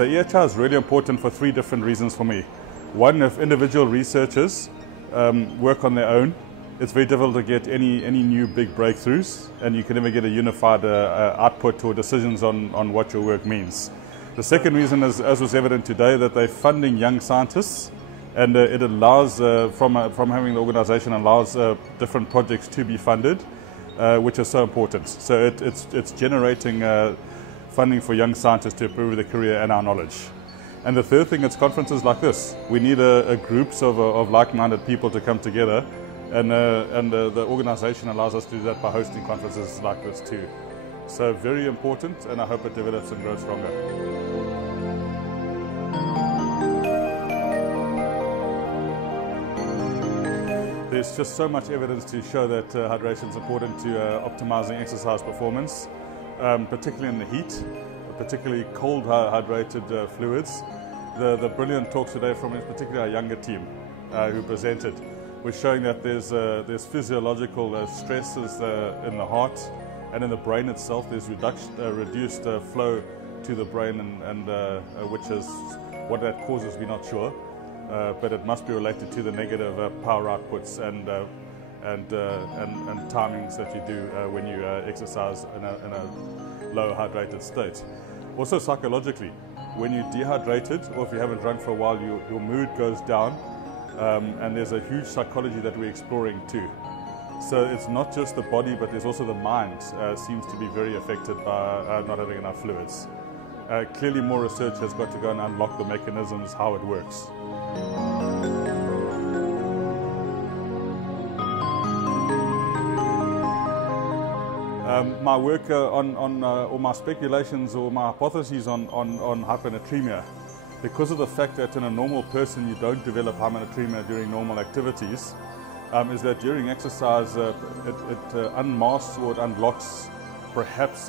The EHR is really important for three different reasons for me. One, if individual researchers work on their own, it's very difficult to get any new big breakthroughs, and you can never get a unified output or decisions on what your work means. The second reason is, as was evident today, that they're funding young scientists, and it allows, from having the organization, allows different projects to be funded, which is so important. So it's generating funding for young scientists to improve their career and our knowledge. And the third thing, it's conferences like this. We need groups of like-minded people to come together, and the organization allows us to do that by hosting conferences like this too. So very important, and I hope it develops and grows stronger. There's just so much evidence to show that hydration is important to optimizing exercise performance, particularly in the heat, particularly cold hydrated fluids. The brilliant talks today from particularly our younger team who presented was showing that there's physiological stresses in the heart and in the brain itself. There's reduced flow to the brain, and which is what that causes, we're not sure. But it must be related to the negative power outputs and timings that you do when you exercise in a low hydrated state. Also psychologically, when you're dehydrated or if you haven't drunk for a while, your mood goes down, and there's a huge psychology that we're exploring too. So it's not just the body, but there's also the mind seems to be very affected by not having enough fluids. Clearly more research has got to go and unlock the mechanisms, how it works. My work or my speculations or my hypotheses on hyponatremia, because of the fact that in a normal person you don't develop hyponatremia during normal activities, is that during exercise it unmasks or it unlocks perhaps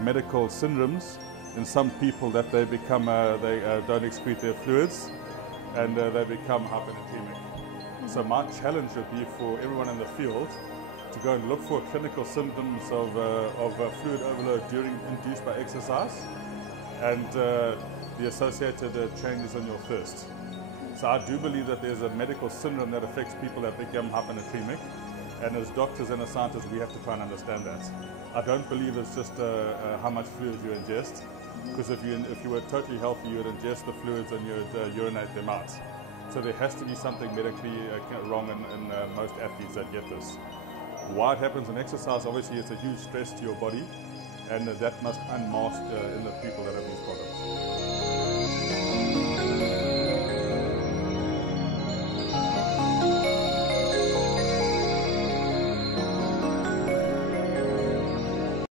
medical syndromes in some people, that they become they don't excrete their fluids, and they become hyponatremic. So my challenge would be for everyone in the field to go and look for clinical symptoms of fluid overload induced by exercise, and the associated changes in your thirst. So I do believe that there's a medical syndrome that affects people that become hyponatremic, and as doctors and as scientists we have to try and understand that. I don't believe it's just how much fluids you ingest, because if you were totally healthy you would ingest the fluids and you would urinate them out. So there has to be something medically wrong in most athletes that get this. Why it happens in exercise, obviously it's a huge stress to your body, and that must unmask in the people that have